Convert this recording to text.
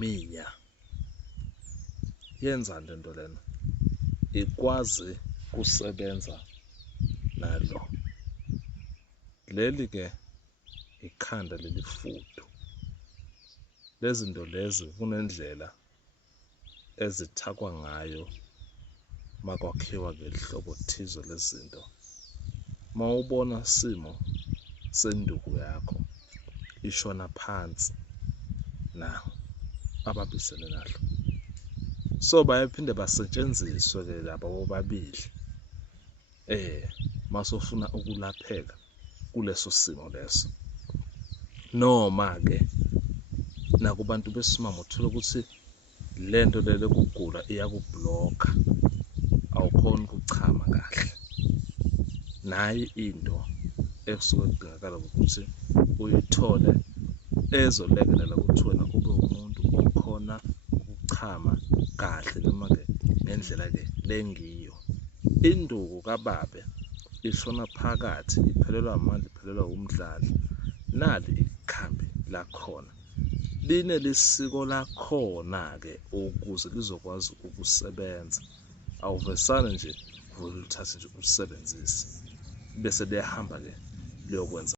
iminya. Yenza lento lena ikwazi kusebenza nalo. Leli ke ikhanda lelifudu. Lezi zinto lezi kunendlela ezithakwa ngayo makwakhiwa ngelihlobo thize lezinto. Mawubona simo senduku yakho ishona phansi na ababisene nalo. So bayaphinde basetshenziswe ke labo bobabili masofuna ukulapheka kuleso simo leso. Noma ke nakubantu besimame uthola ukuthi lento le lokugula iyakubhlokha, awukhoni ukuchama kahle. Nayi into ekusuke kudingakala ukuthi uyithole ezolekelela ukuthi wena ube umuntu okhona ukuchama kahle noma ke ngendlela ke lengiyo. Induku kababe ishona phakathi, iphelelwa amandla, iphelelwa umdlandla. Nali ikhambi lakhona linelisiko lakhona-ke ukuze lizokwazi ukusebenza. Awuvesane nje ulithathe nje ulisebenzise bese liyahamba-ke liyokwenza